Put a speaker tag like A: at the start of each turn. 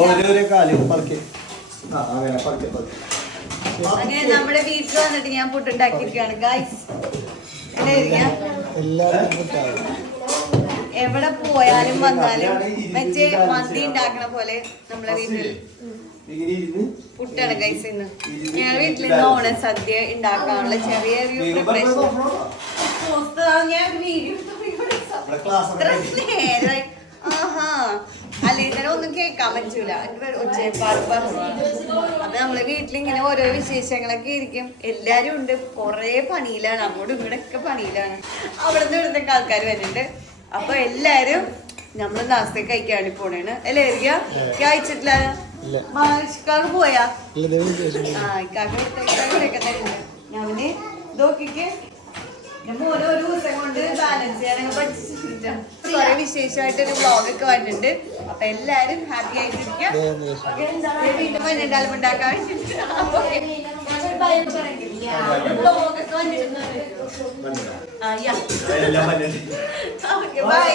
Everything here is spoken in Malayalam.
A: ഓരോരോ കാൽ പതുക്കെ ആ അങ്ങനെ പറക്കേ പറക്കേ.
B: അങ്ങനെ നമ്മുടെ വീട്ടിൽ വന്നിട്ട് ഞാൻ പുട്ടുണ്ടാക്കിയിരിക്കുകയാണ് ഗായ്സ്. എവിടെ പോയാലും വന്നാലും മറ്റേ മന്തി ഉണ്ടാക്കണ പോലെ നമ്മളെ വീട്ടിൽ പുട്ടാണ് ഗൈസ് ഇന്ന്. ഞാൻ വീട്ടിൽ നിന്ന് ഓണ സദ്യ ഉണ്ടാക്കാനുള്ള ചെറിയൊരു പ്രിപ്പറേഷൻ ഞാൻ വീഡിയോ നേരായി ആഹാ. അല്ലെങ്കിൽ ഒന്നും കേൾക്കാൻ പറ്റൂല. ഒച്ചപ്പാട് പറഞ്ഞു അത് നമ്മളെ വീട്ടിലിങ്ങനെ ഓരോ വിശേഷങ്ങളൊക്കെ ഇരിക്കും എല്ലാരും ഉണ്ട്. കൊറേ പണിയിലാണ്. അങ്ങോട്ടും ഇങ്ങോട്ടൊക്കെ പണിയിലാണ്. അവിടെ നിന്ന് ഇവിടുന്നൊക്കെ ആൾക്കാർ വരുന്നുണ്ട്. അപ്പൊ എല്ലാരും നമ്മൾ നാസ്തേ കഴിക്കാൻ വേണ്ടി പോണേണ്. അല്ലേ ഏരിയ കഴിച്ചിട്ടില്ല. ഇക്കാക്ക് പോയാ. ആ ഇക്കാക്ക് ഇവിടുത്തെ തരുന്നുണ്ട് ഞാൻ നോക്കിക്ക് നമ്മൾ ഓരോ ദിവസം കൊണ്ട് ബാലൻസ് ചെയ്യാനൊക്കെ പഠിച്ചിട്ടാ കുറെ വിശേഷമായിട്ടൊരു വ്ളോഗ് ഒക്കെ വന്നിട്ടുണ്ട്. അപ്പൊ എല്ലാരും ഹാപ്പി ആയിട്ടിരിക്കാം ഉണ്ടാക്കാൻ വ്ളോഗൊക്കെ ബൈ